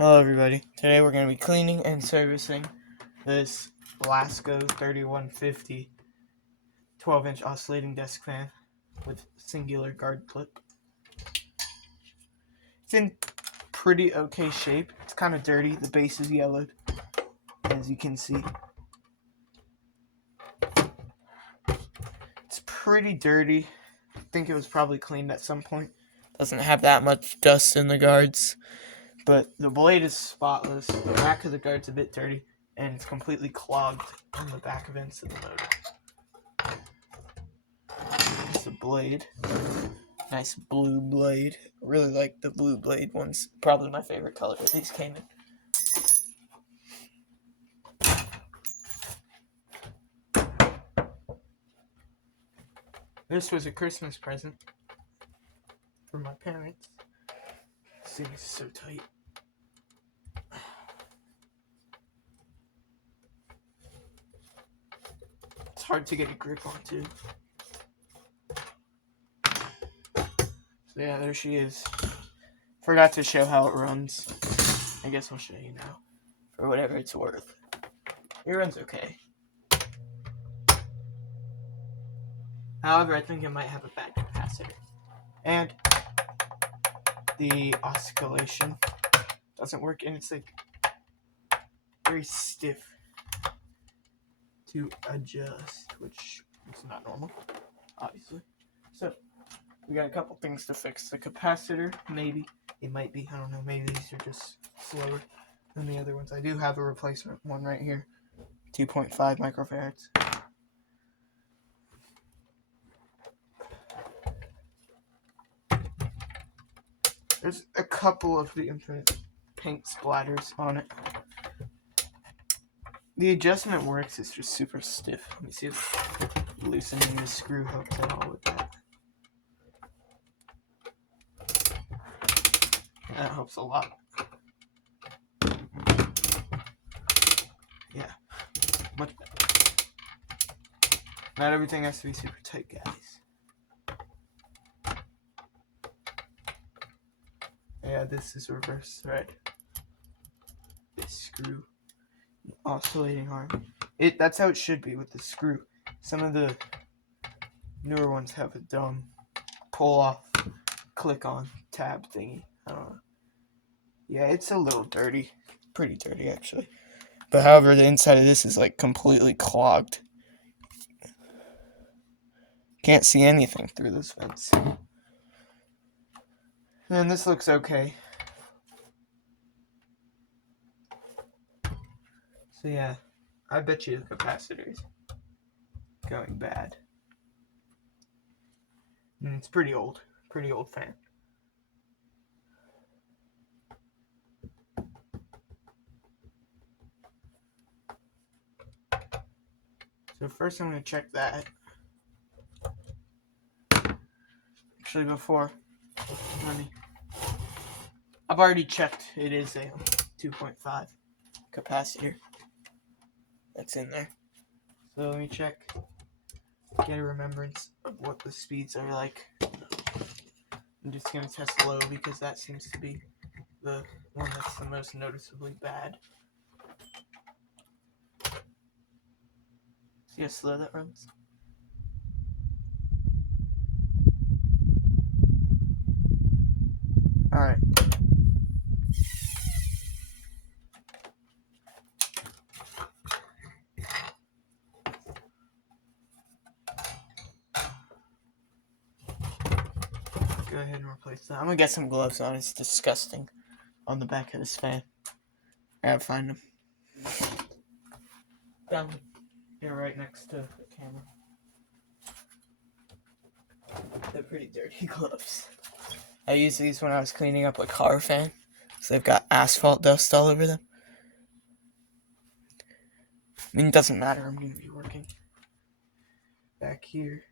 Hello everybody. Today we're going to be cleaning and servicing this Lasko 3150 12-inch oscillating desk fan with singular guard clip. It's in pretty okay shape. It's kind of dirty. The base is yellowed, as you can see. It's pretty dirty. I think it was probably cleaned at some point. Doesn't have that much dust in the guards. But the blade is spotless, the back of the guard's a bit dirty, and it's completely clogged on the back vents of the motor. It's the blade. Nice blue blade. I really like the blue blade one's probably my favorite color that these came in. This was a Christmas present for my parents. This thing is so tight. It's hard to get a grip on too. So yeah, there she is. Forgot to show how it runs. I guess I'll show you now. For whatever it's worth. It runs okay. However, I think it might have a bad capacitor. And the oscillation doesn't work, and it's like very stiff to adjust, which is not normal, obviously. So we got a couple things to fix. The capacitor, maybe it might be, I don't know, maybe these are just slower than the other ones. I do have a replacement one right here, 2.5 microfarads. There's a couple of the infinite paint splatters on it. The adjustment works, it's just super stiff. Let me see if loosening the screw helps at all with that. That helps a lot. Yeah, much better. Not everything has to be super tight, guys. Yeah, this is reverse thread. This screw, oscillating arm. That's how it should be with the screw. Some of the newer ones have a dumb pull off, click on tab thingy. I don't know. Yeah, it's a little dirty. Pretty dirty, actually. But however, the inside of this is like completely clogged. Can't see anything through this vents. And this looks okay. So yeah, I bet you the capacitor's going bad. And it's pretty old fan. So first I'm going to check that. Actually before, I've already checked, it is a 2.5 capacitor that's in there. So let me check, get a remembrance of what the speeds are like. I'm just going to test low because that seems to be the one that's the most noticeably bad. See how slow that runs? Alright. Go ahead and replace that. I'm gonna get some gloves on. It's disgusting on the back of this fan. I gotta find them. Down here right next to the camera. They're pretty dirty gloves. I used these when I was cleaning up a car fan, so they've got asphalt dust all over them. I mean, it doesn't matter, I'm gonna be working back here.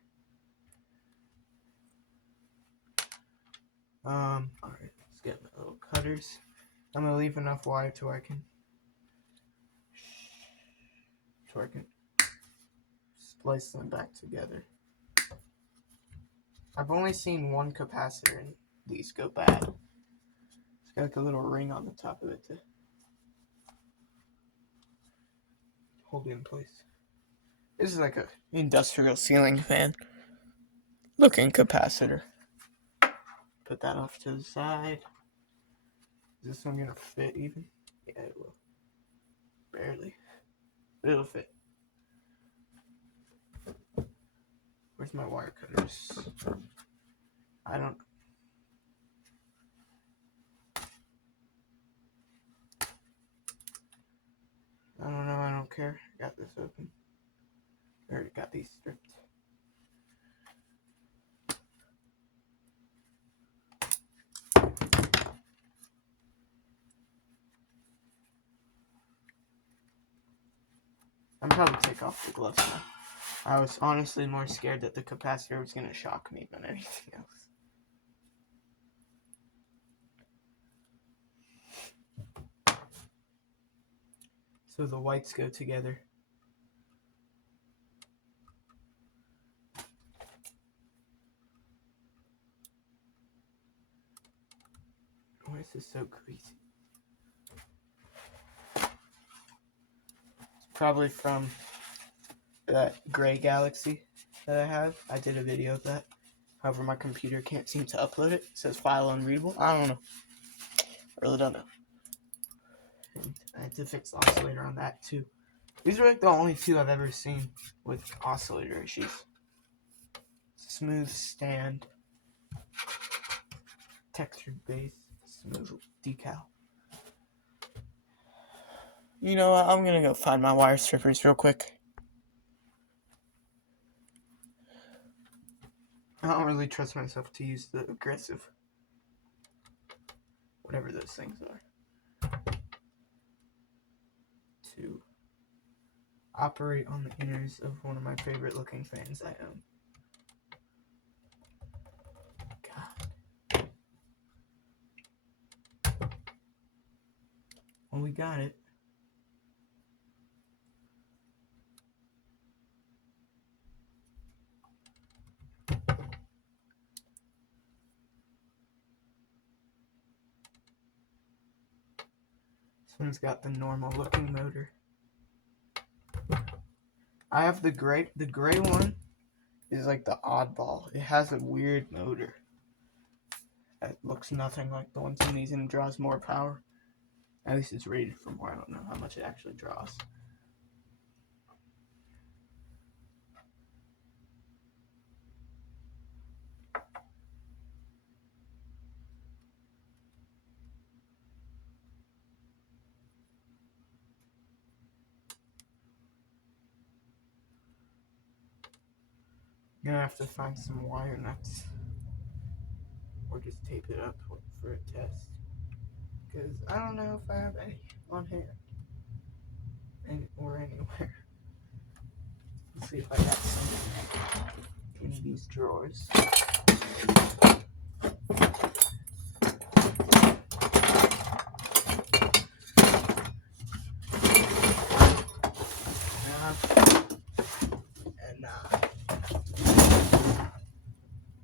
Alright, let's get my little cutters. I'm gonna leave enough wire to where I can splice them back together. I've only seen one capacitor and these go bad. It's Got like a little ring on the top of it to hold it in place. This is like a industrial ceiling fan looking capacitor. Put that off to the side. Is this one gonna fit even? Yeah, it will. Barely. But it'll fit. Where's my wire cutters? I don't know, I don't care. Got this open. I already got these stripped. I'm probably take off the gloves now. I was honestly more scared that the capacitor was gonna shock me than anything else. So the whites go together. Why is this so greasy? It's probably from that gray galaxy that I have. I did a video of that. However, my computer can't seem to upload it. It says file unreadable. I don't know. I really don't know. And I had to fix the oscillator on that too. These are like the only two I've ever seen with oscillator issues. Smooth stand, textured base, smooth decal. You know what? I'm gonna go find my wire strippers real quick. I don't really trust myself to use the aggressive, whatever those things are, to operate on the inners of one of my favorite looking fans I own. God. Well, we got it. This one's got the normal looking motor. I have the gray. The gray one is like the oddball. It has a weird motor that looks nothing like the ones in these and draws more power. At least it's rated for more. I don't know how much it actually draws. I'm gonna have to find some wire nuts or just tape it up for a test, because I don't know if I have any on hand or anywhere. Let's see if I got some in these drawers.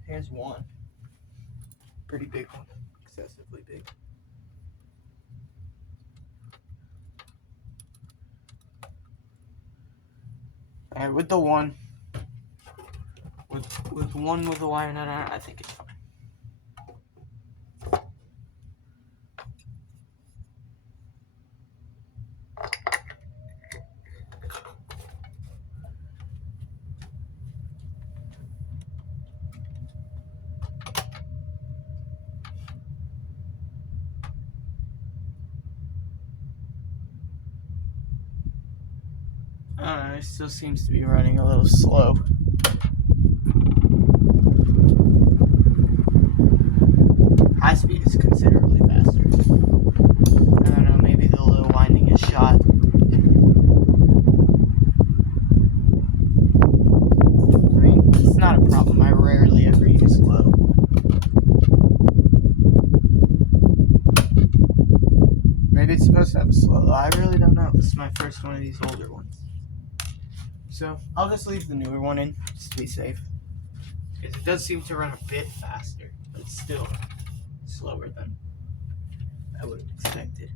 Here's one. Pretty big one. Excessively big. Alright, with the one. With one with the wire nut on it, I think it's fine. It still seems to be running a little slow. High speed is considerably faster. I don't know, maybe the low winding is shot. I mean, it's not a problem. I rarely ever use low. Maybe it's supposed to have slow. I really don't know. This is my first one of these older ones. So I'll just leave the newer one in, just to be safe. Because it does seem to run a bit faster, but it's still slower than I would have expected.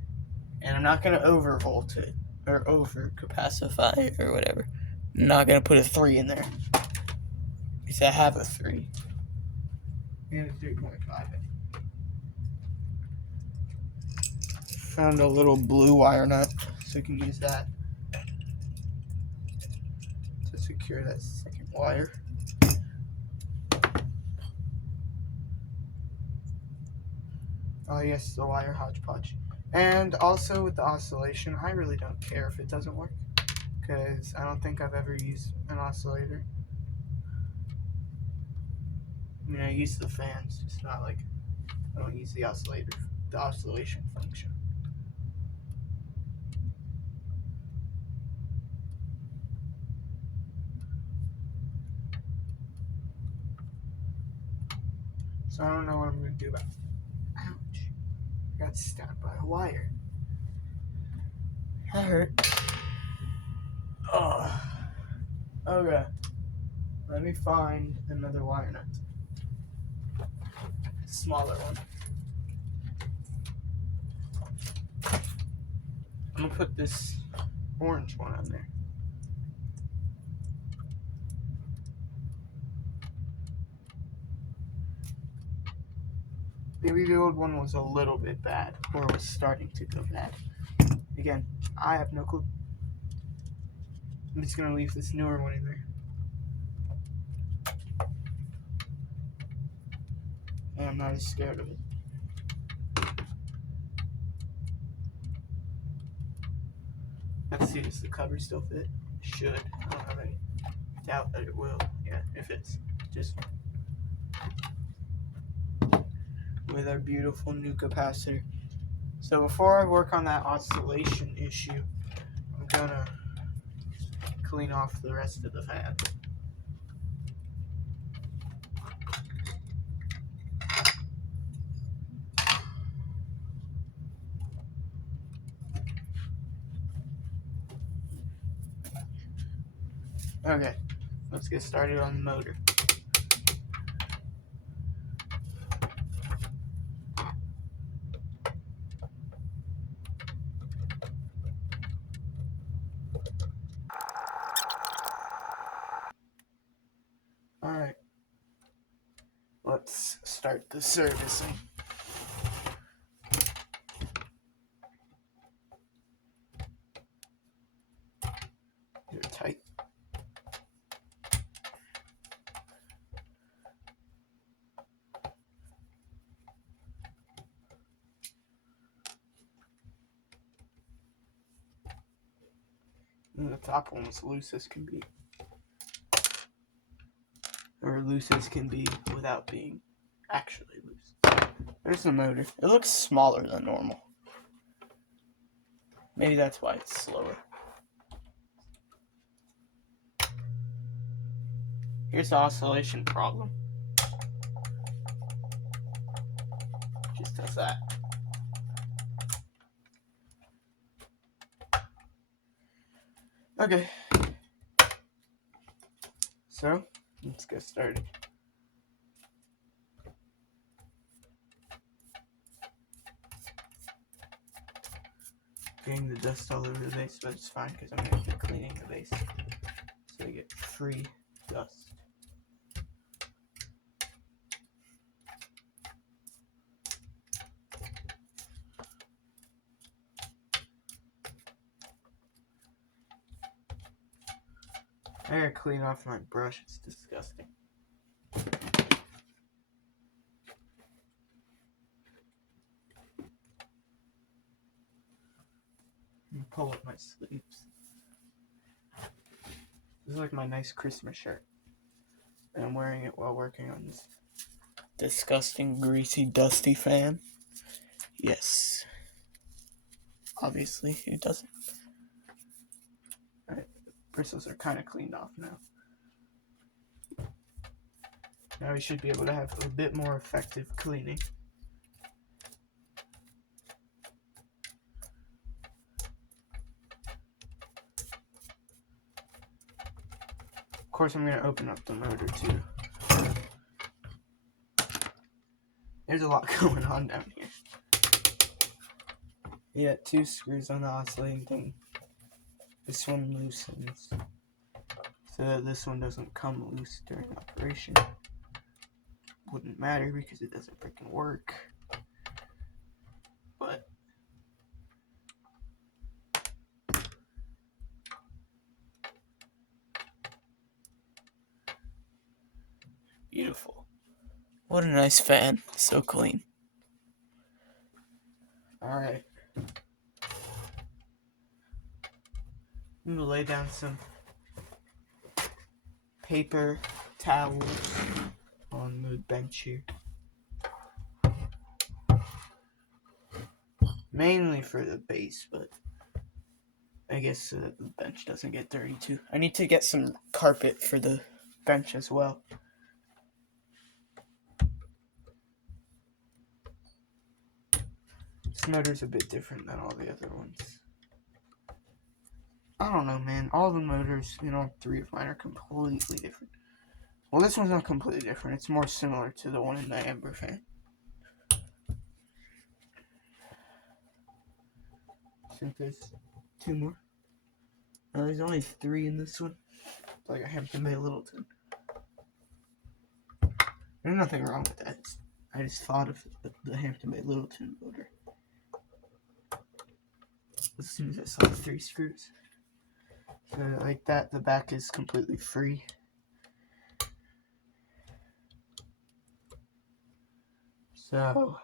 And I'm not going to overvolt it, or overcapacify it, or whatever. I'm not going to put a 3 in there. Because I have a 3. And a 3.5. Found a little blue wire nut, so we can use that to secure that second wire. Oh yes, the wire hodgepodge. And also with the oscillation, I really don't care if it doesn't work, because I don't think I've ever used an oscillator. I mean, I use the fans, just not like, I don't use the oscillator, the oscillation function. So I don't know what I'm going to do about it. Ouch. I got stabbed by a wire. That hurt. Oh. Okay. Let me find another wire nut. Smaller one. I'm going to put this orange one on there. Maybe the old one was a little bit bad, or was starting to go bad. Again, I have no clue. I'm just going to leave this newer one in there. And I'm not as scared of it. Let's see, does the cover still fit? It should. I don't have any doubt that it will. Yeah, it fits. Just with our beautiful new capacitor. So before I work on that oscillation issue, I'm gonna clean off the rest of the fan. Okay, let's get started on the motor. Alright, let's start the servicing. They're tight. And the top one was loose as can be. Or loose as can be without being actually loose. There's the motor. It looks smaller than normal. Maybe that's why it's slower. Here's the oscillation problem. Just does that. Okay. So, let's get started. Getting the dust all over the base, but it's fine because I'm going to be cleaning the base. So we get free dust. I gotta clean off my brush, it's disgusting. Pull up my sleeves. This is like my nice Christmas shirt. And I'm wearing it while working on this disgusting, greasy, dusty fan. Yes. Obviously, it doesn't. Alright, the bristles are kind of cleaned off now. Now we should be able to have a bit more effective cleaning. Of course, I'm going to open up the motor too. There's a lot going on down here. Yeah, 2 screws on the oscillating thing. This one loosens, so that this one doesn't come loose during operation. Wouldn't matter because it doesn't freaking work. But beautiful. What a nice fan. So clean. Alright. I'm gonna lay down some paper towels on the bench here. Mainly for the base, but I guess the bench doesn't get dirty too. I need to get some carpet for the bench as well. This motor's a bit different than all the other ones. I don't know, man. All the motors in all 3 of mine are completely different. Well, this one's not completely different. It's more similar to the one in the Amber fan. I think there's 2 more. No, there's only 3 in this one. It's like a Hampton Bay Littleton. There's nothing wrong with that. I just thought of the Hampton Bay Littleton motor as soon as I saw the 3 screws. So like that, the back is completely free. So,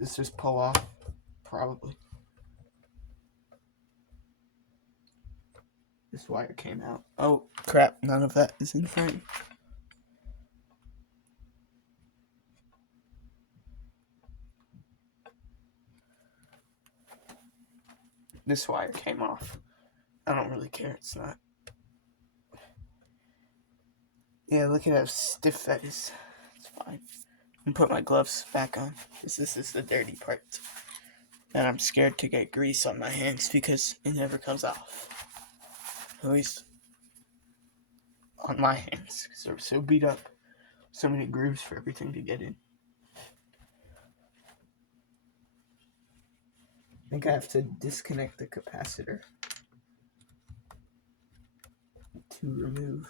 this just pull off, probably. This wire came out. Oh, crap, none of that is in frame. This wire came off. I don't really care, it's not. Yeah, look at how stiff that is. It's fine. I'm gonna put my gloves back on, because this is the dirty part. And I'm scared to get grease on my hands because it never comes off. At least on my hands, because they're so beat up. So many grooves for everything to get in. I think I have to disconnect the capacitor to remove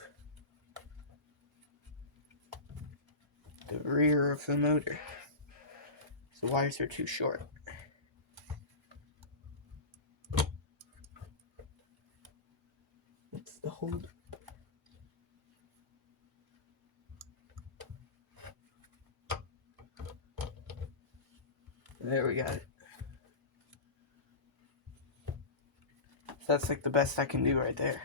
the rear of the motor. The wires are too short. What's the hold? There we got it. So that's like the best I can do right there.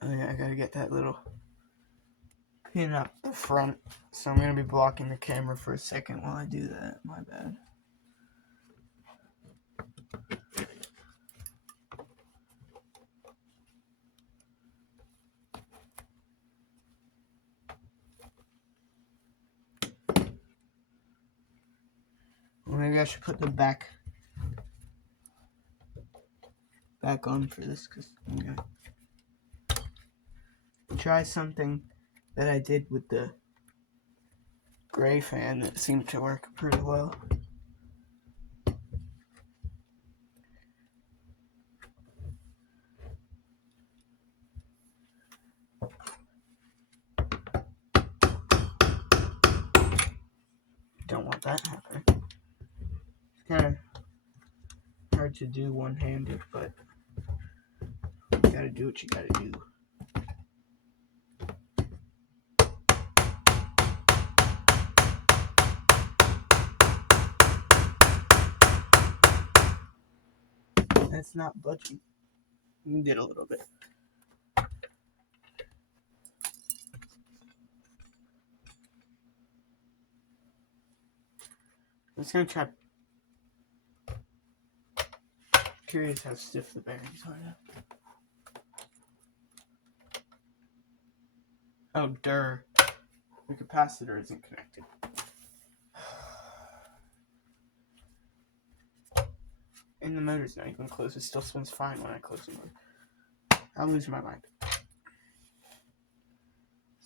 I gotta get that little pin up the front. So I'm gonna be blocking the camera for a second while I do that. My bad. Well, maybe I should put the back on for this, because I'm gonna try something that I did with the gray fan that seemed to work pretty well. Don't want that happening. It's kind of hard to do one-handed, but you gotta do what you gotta do. That's not budging. We did a little bit. I'm just gonna try. Curious how stiff the bearings are now. Oh, der. The capacitor isn't connected. And the motor's not even closed. It still spins fine when I close the motor. I'll lose my mind. Let's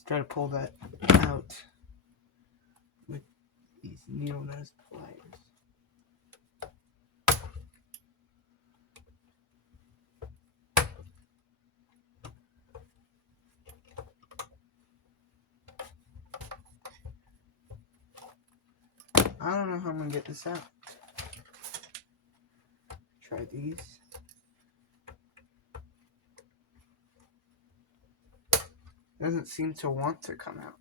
try to pull that out. needle nose pliers. I don't know how I'm gonna get this out. Try these. Doesn't seem to want to come out.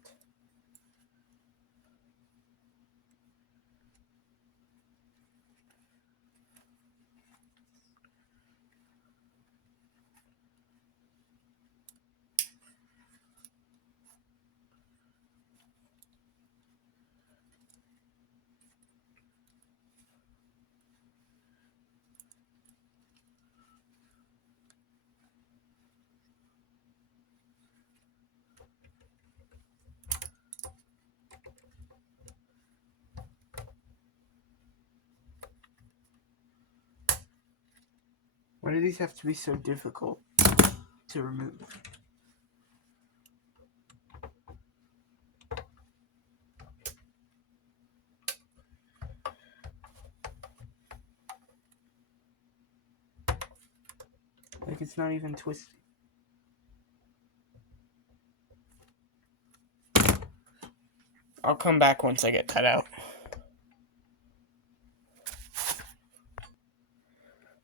Why do these have to be so difficult to remove? Like it's not even twisting. I'll come back once I get that out.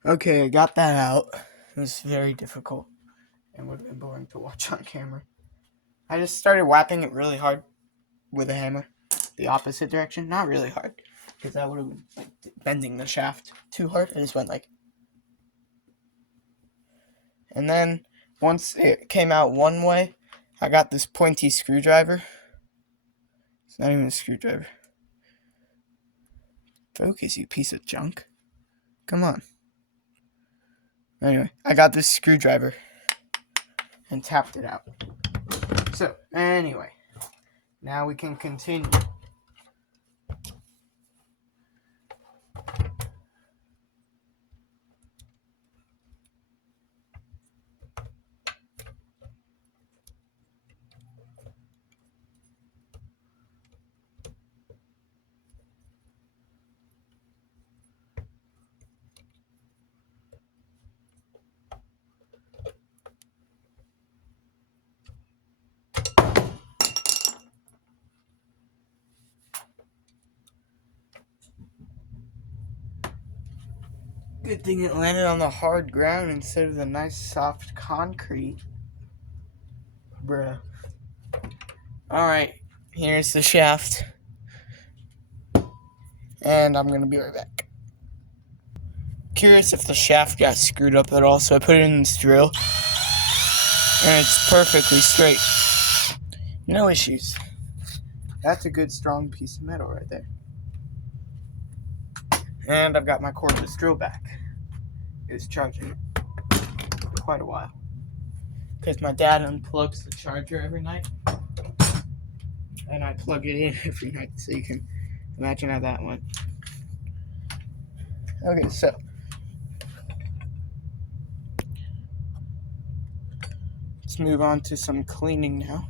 Okay, I got that out. It was very difficult and would have been boring to watch on camera. I just started whapping it really hard with a hammer, the opposite direction. Not really hard, because that would have been like bending the shaft too hard. I just went like, and then once it came out one way, I got this pointy screwdriver. It's not even a screwdriver. Focus, you piece of junk. Come on. Anyway, I got this screwdriver and tapped it out. So, anyway, now we can continue. Good thing it landed on the hard ground instead of the nice soft concrete. Bruh. Alright, here's the shaft. And I'm gonna be right back. Curious if the shaft got screwed up at all, so I put it in this drill. And it's perfectly straight. No issues. That's a good strong piece of metal right there. And I've got my cordless drill back. It was charging for quite a while. Because my dad unplugs the charger every night. And I plug it in every night, so you can imagine how that went. Okay, so let's move on to some cleaning now.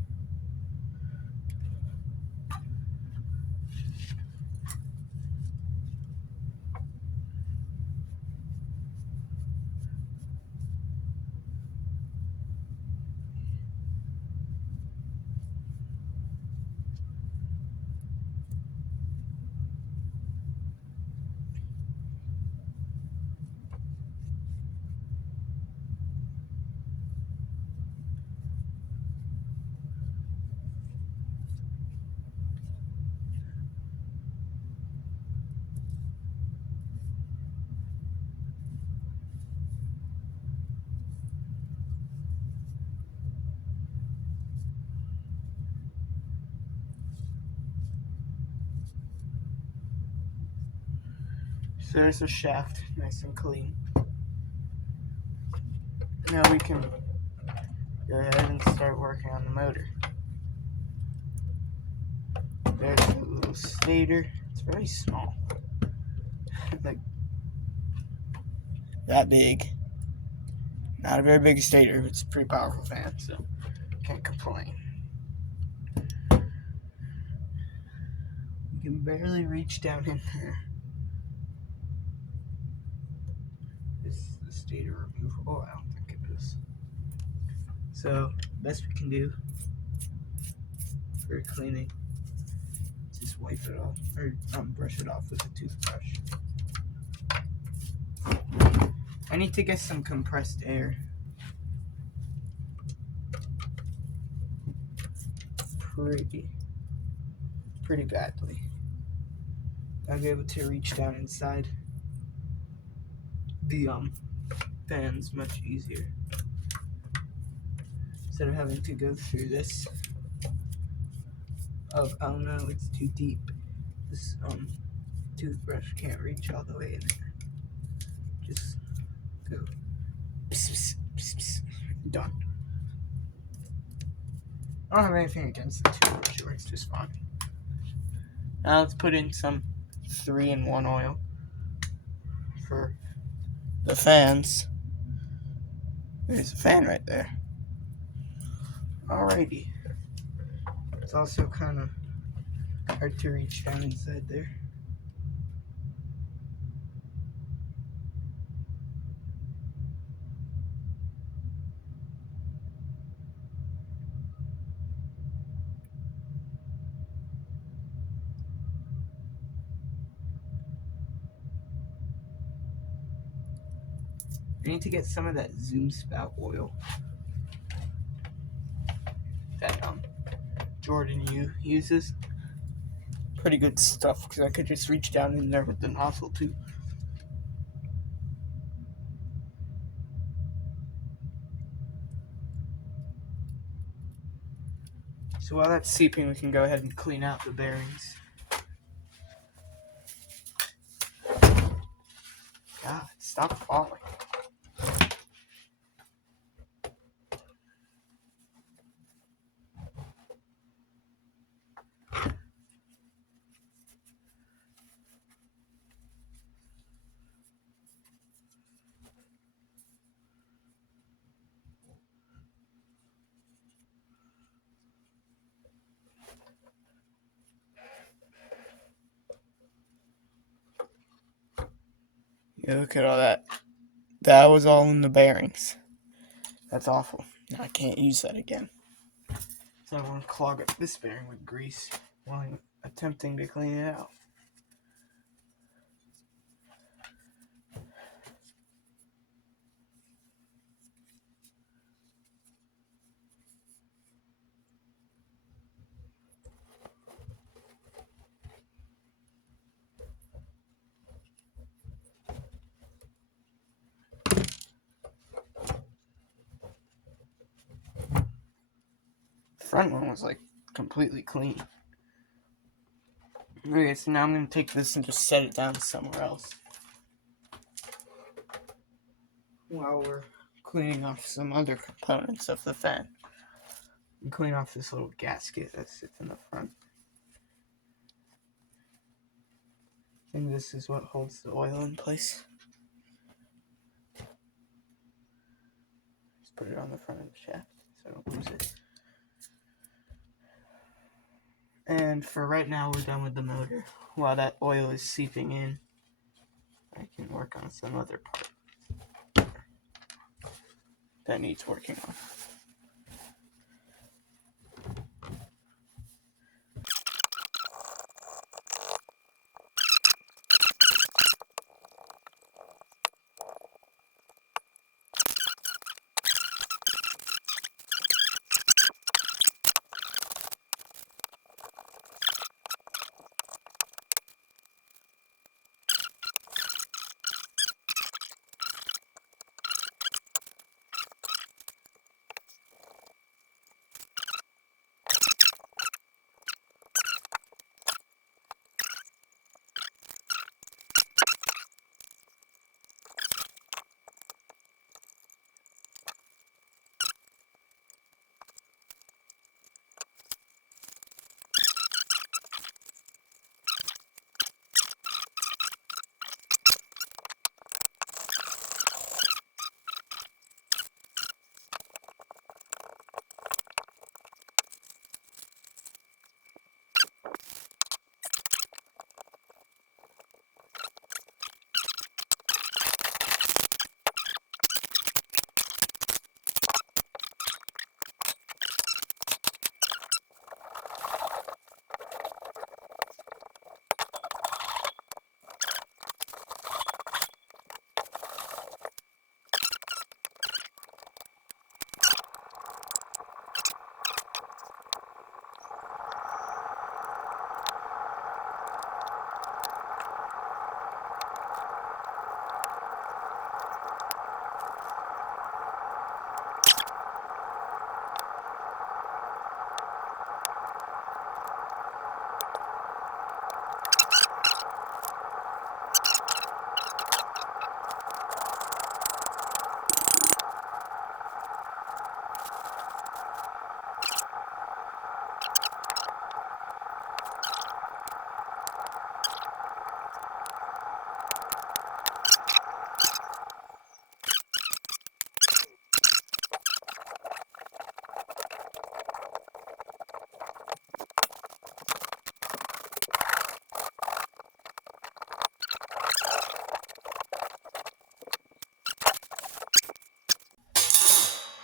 So there's the shaft, nice and clean. Now we can go ahead and start working on the motor. There's the little stator. It's very small. Like that big. Not a very big stator, but it's a pretty powerful fan, so can't complain. You can barely reach down in there. Is the stator removable? I don't think it is. So, best we can do for cleaning is just wipe it off, or brush it off with a toothbrush. I need to get some compressed air. Pretty badly. I'll be able to reach down inside the fans much easier instead of having to go through this. Oh no, it's too deep. This toothbrush can't reach all the way in there. Just go. Pss, pss, pss, pss. Done. I don't have anything against the toothbrush. It works just fine. Now let's put in some 3-in-1 oil for the fans. There's a fan right there. Alrighty. It's also kind of hard to reach down inside there. I need to get some of that Zoom spout oil that Jordan uses. Pretty good stuff, because I could just reach down in there with the nozzle too. So while that's seeping, we can go ahead and clean out the bearings. God, stop falling. Yeah, look at all that. That was all in the bearings. That's awful. I can't use that again. So I don't want to clog up this bearing with grease while I'm attempting to clean it out. The front one was like completely clean. Okay, so now I'm going to take this and just set it down somewhere else while we're cleaning off some other components of the fan. And clean off this little gasket that sits in the front. I think this is what holds the oil in place. Just put it on the front of the shaft so I don't lose it. And for right now, we're done with the motor. While that oil is seeping in, I can work on some other part that needs working on.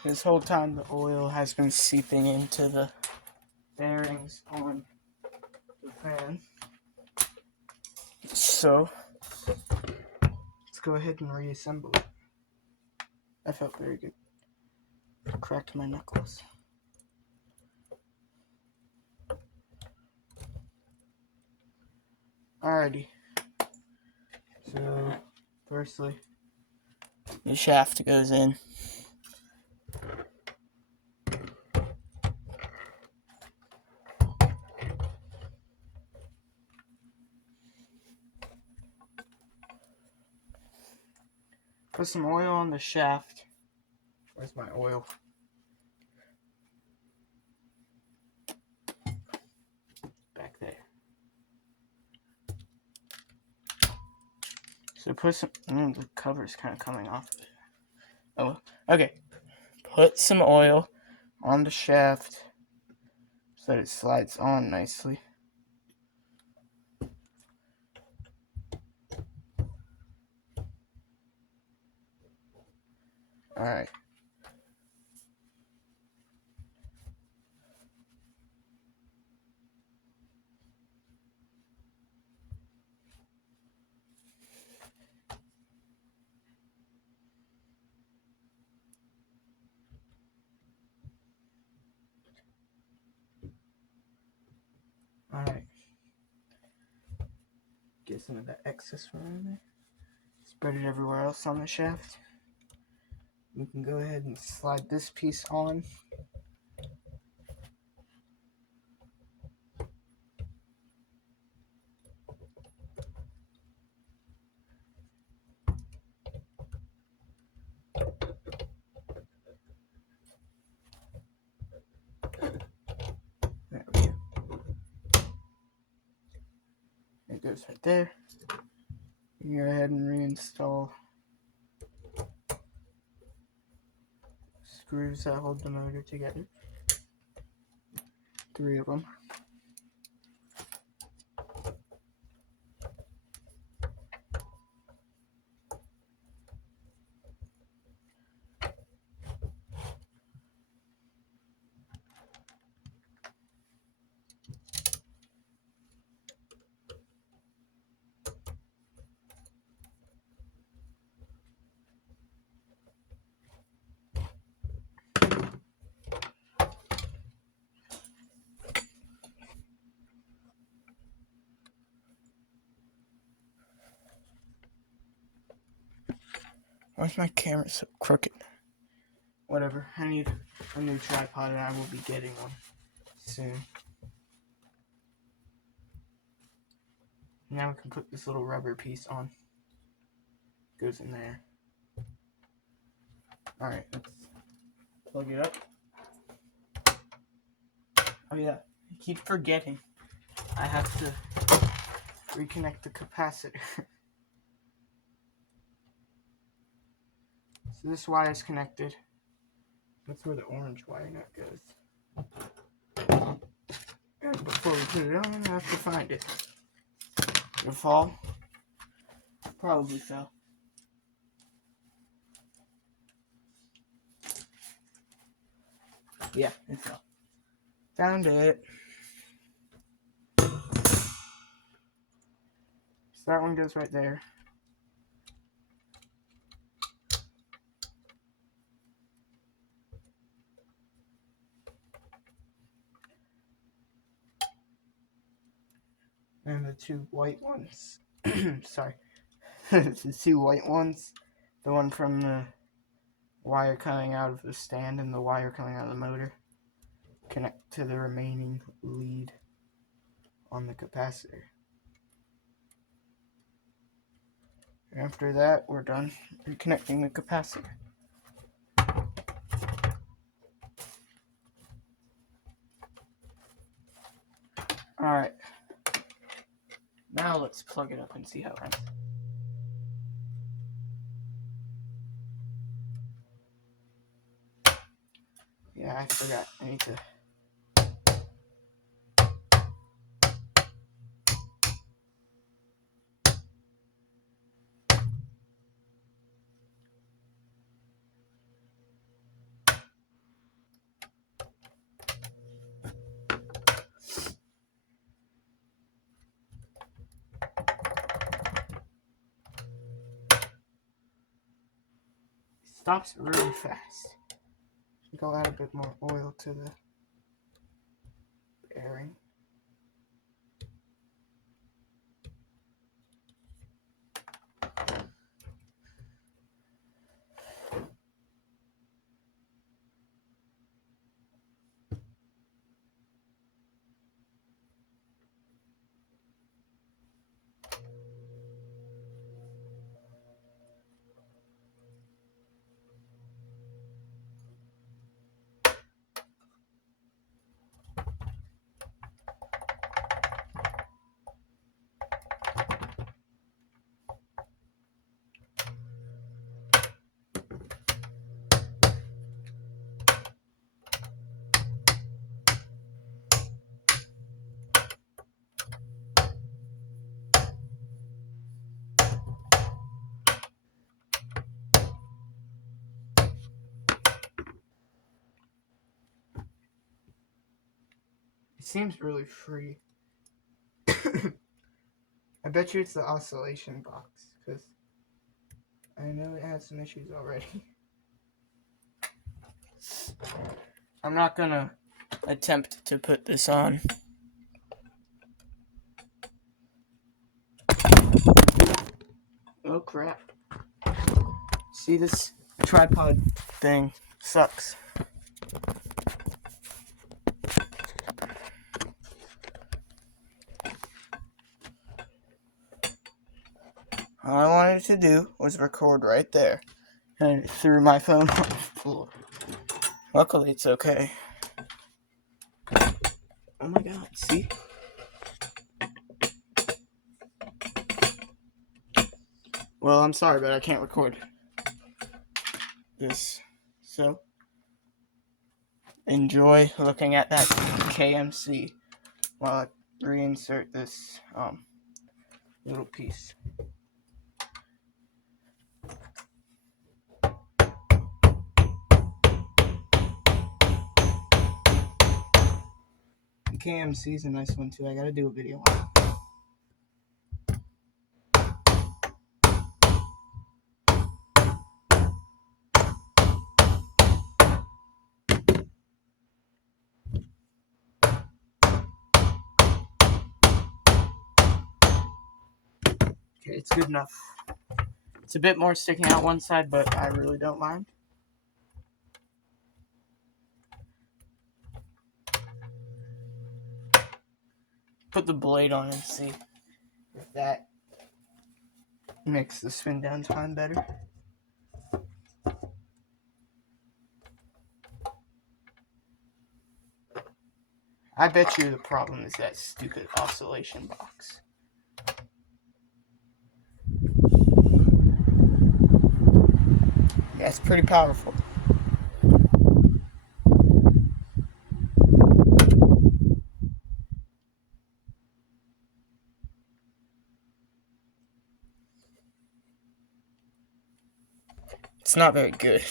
this whole time the oil has been seeping into the bearings on the fan. So let's go ahead and reassemble it. That felt very good. Cracked my knuckles. Alrighty. So firstly, the shaft goes in. Put some oil on the shaft. Where's my oil? Back there. So put some. The cover's kind of coming off of it. Oh, okay. Put some oil on the shaft so that it slides on nicely. Alright. Alright. Get some of that excess from in there. Spread it everywhere else on the shaft. We can go ahead and slide this piece on. There we go. It goes right there. You go ahead and reinstall screws that hold the motor together. 3 of them. Why's my camera so crooked? Whatever. I need a new tripod and I will be getting one soon. Now we can put this little rubber piece on. Goes in there. Alright, let's plug it up. Oh yeah, I keep forgetting. I have to reconnect the capacitor. So this wire is connected. That's where the orange wire nut goes. And before we put it on, I have to find it. It'll fall. Probably fell. Yeah, it fell. Found it. So that one goes right there. And the 2 white ones. Sorry. The 2 white ones. The one from the wire coming out of the stand and the wire coming out of the motor. Connect to the remaining lead on the capacitor. After that, we're done reconnecting the capacitor. Alright. Now let's plug it up and see how it runs. Yeah, I forgot. I need to... stops really fast. I think I'll add a bit more oil to the bearing. It seems really free. I bet you it's the oscillation box, because I know it has some issues already. I'm not gonna attempt to put this on. Oh crap. See, this tripod thing sucks. All I wanted to do was record right there, and it threw my phone on the floor. Luckily, it's okay. Oh my god, see? Well, I'm sorry, but I can't record this. So, enjoy looking at that KMC while I reinsert this little piece. KMC is a nice one too. I gotta do a video on it. Okay, it's good enough. It's a bit more sticking out one side, but I really don't mind. Put the blade on and see if that makes the spin down time better. I bet you the problem is that stupid oscillation box. Yeah, it's pretty powerful. It's not very good.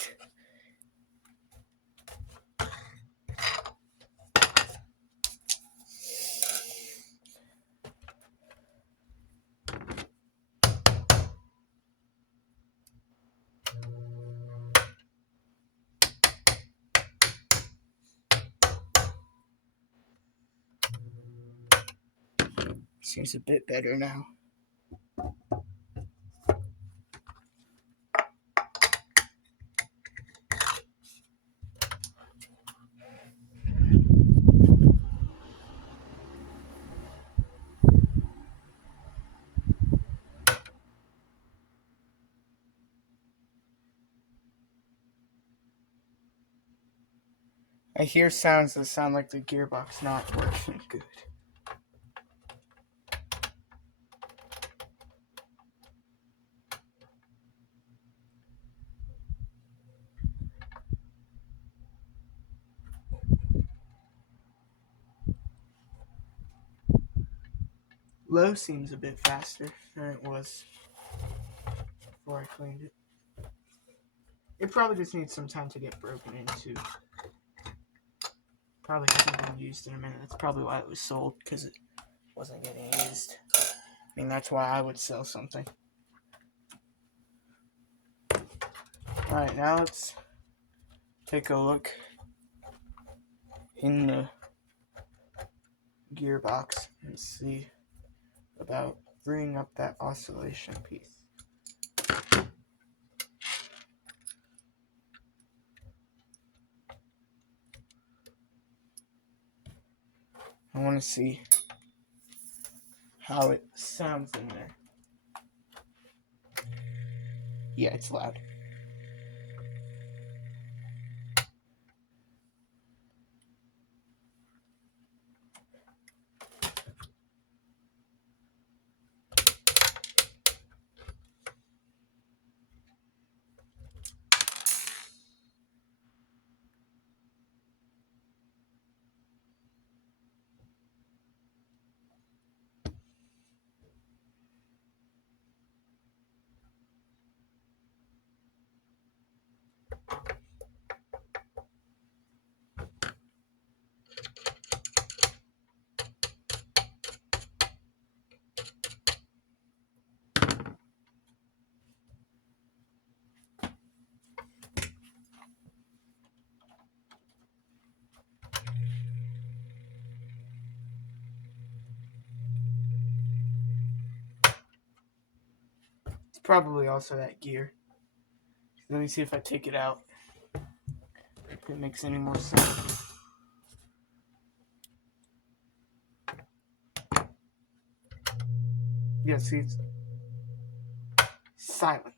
Seems a bit better now. I hear sounds that sound like the gearbox not working good. Low seems a bit faster than it was before I cleaned it. It probably just needs some time to get broken into. Probably hasn't been used in a minute. That's probably why it was sold, because it wasn't getting used. I mean, that's why I would sell something. Alright, now let's take a look in the gearbox and see about bringing up that oscillation piece. I want to see how it sounds in there. Yeah, it's loud. It's probably also that gear. Let me see if I take it out, if it makes any more sense. Yeah, see, it's silent.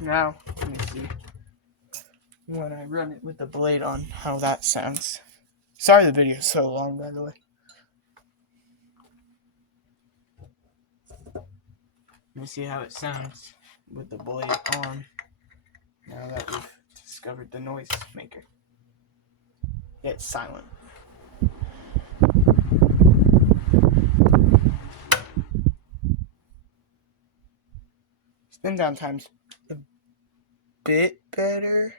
Now, let me see when I run it with the blade on how that sounds. Sorry the video's so long, by the way. Let me see how it sounds with the blade on now that we've discovered the noise maker. Yeah, it's silent. Spin down time's a bit better.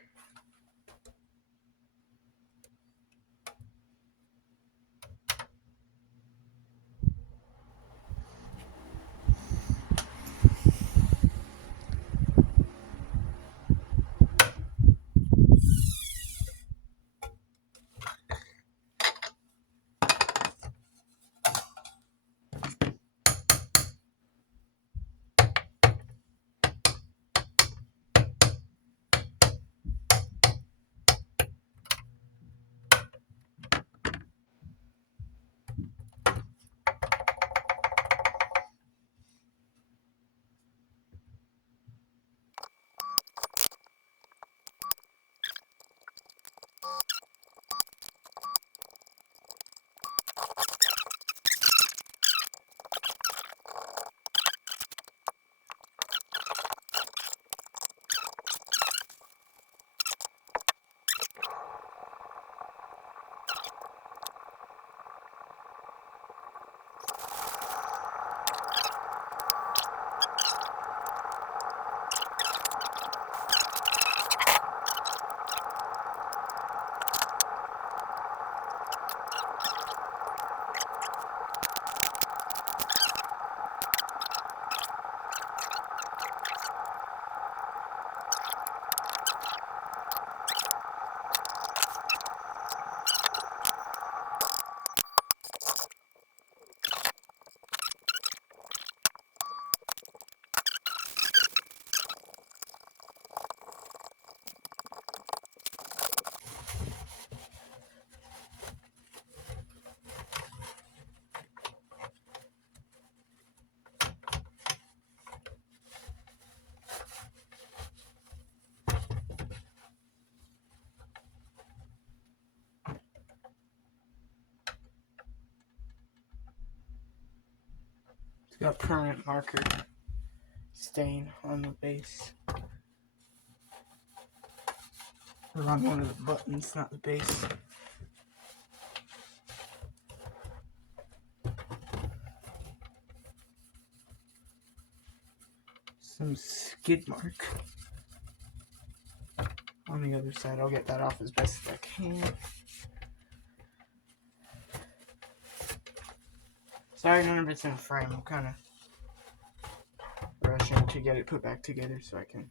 It's got permanent marker stain on the base. Or on one of the buttons, not the base. Some skid mark on the other side. I'll get that off as best as I can. Sorry, none of it's in frame. I'm kind of rushing to get it put back together so I can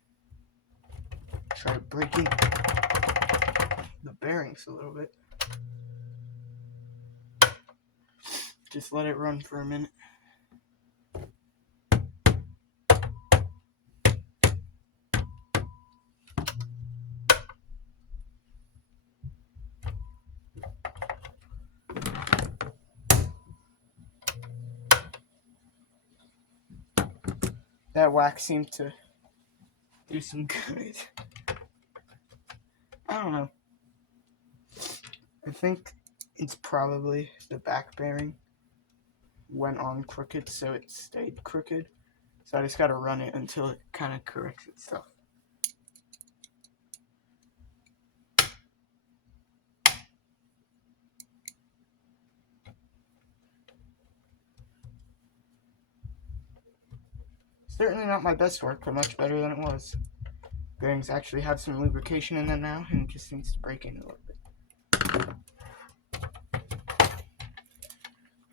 try breaking the bearings a little bit. Just let it run for a minute. That wax seemed to do some good. I don't know. I think it's probably the back bearing went on crooked, so it stayed crooked. So I just gotta run it until it kind of corrects itself. Certainly not my best work, but much better than it was. Bearings actually have some lubrication in them now, and it just needs to break in a little bit.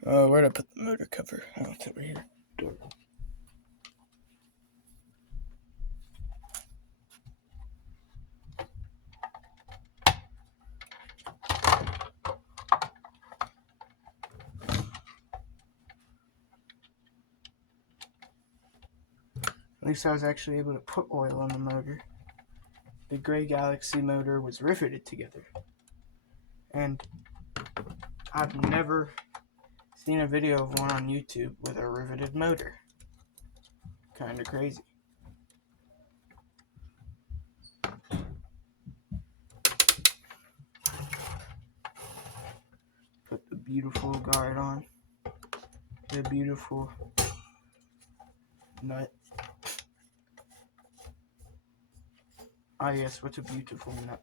Oh, where'd I put the motor cover? Oh, it's over here. Door. At least I was actually able to put oil on the motor. The Gray Galaxy motor was riveted together. And I've never seen a video of one on YouTube with a riveted motor. Kinda crazy. Put the beautiful guard on. The beautiful nut. Ah, yes, what's a beautiful nut?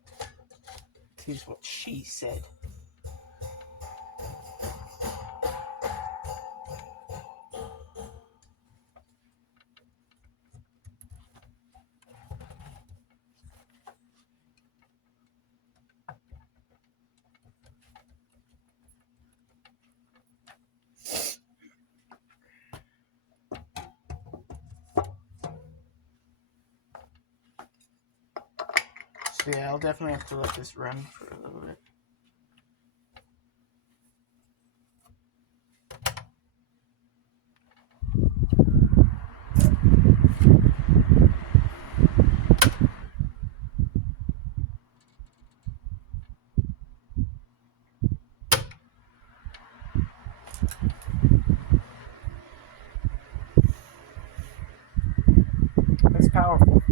Here's what she said. So yeah, I'll definitely have to let this run for a little bit. That's powerful.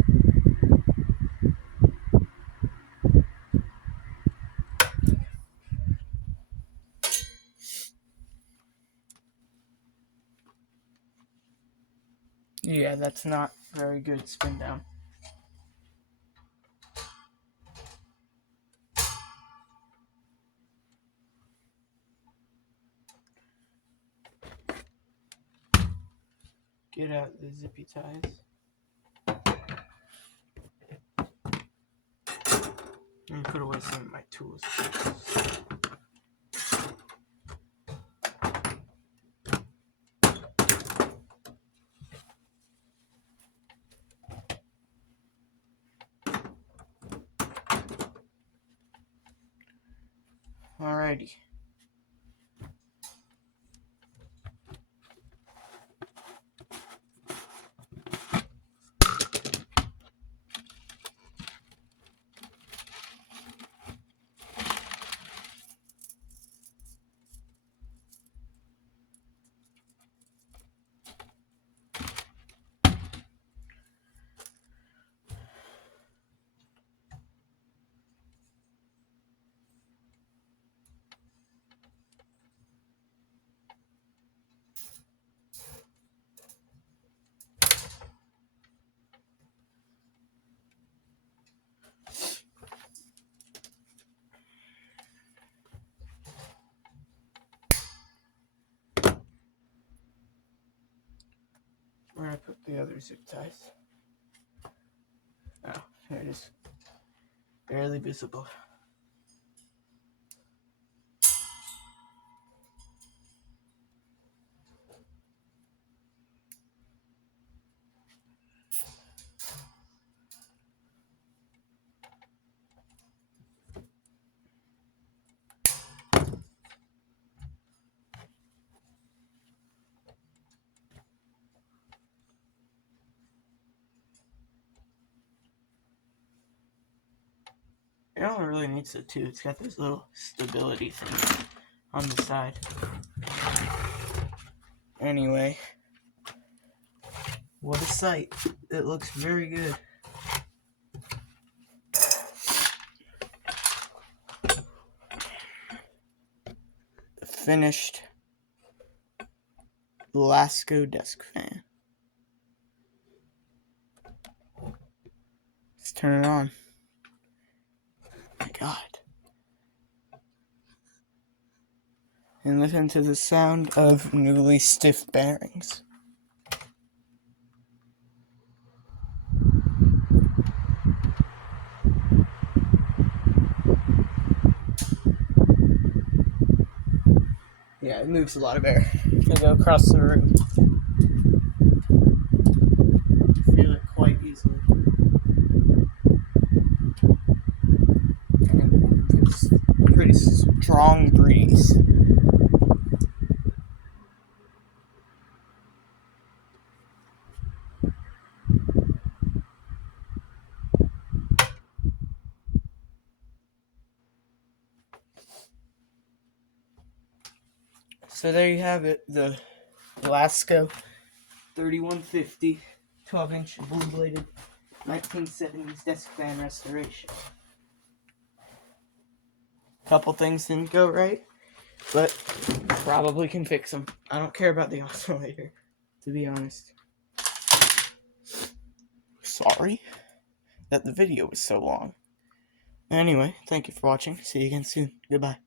Yeah, that's not very good spin down. Get out the zippy ties. And put away some of my tools. Alrighty. Where I put the other zip ties? Oh, here it is. Barely visible. It only really needs a 2. It's got this little stability thing on the side. Anyway, what a sight. It looks very good. The finished Lasko desk fan. Let's turn it on. My God. And listen to the sound of newly stiff bearings. Yeah, it moves a lot of air. If I go across the room, feel it quite easily. And it's a pretty strong breeze. So there you have it, the Lasko 3150 12-inch blue-bladed 1970s desk fan restoration. Couple things didn't go right, but probably can fix them. I don't care about the oscillator, to be honest. Sorry that the video was so long. Anyway, thank you for watching. See you again soon. Goodbye.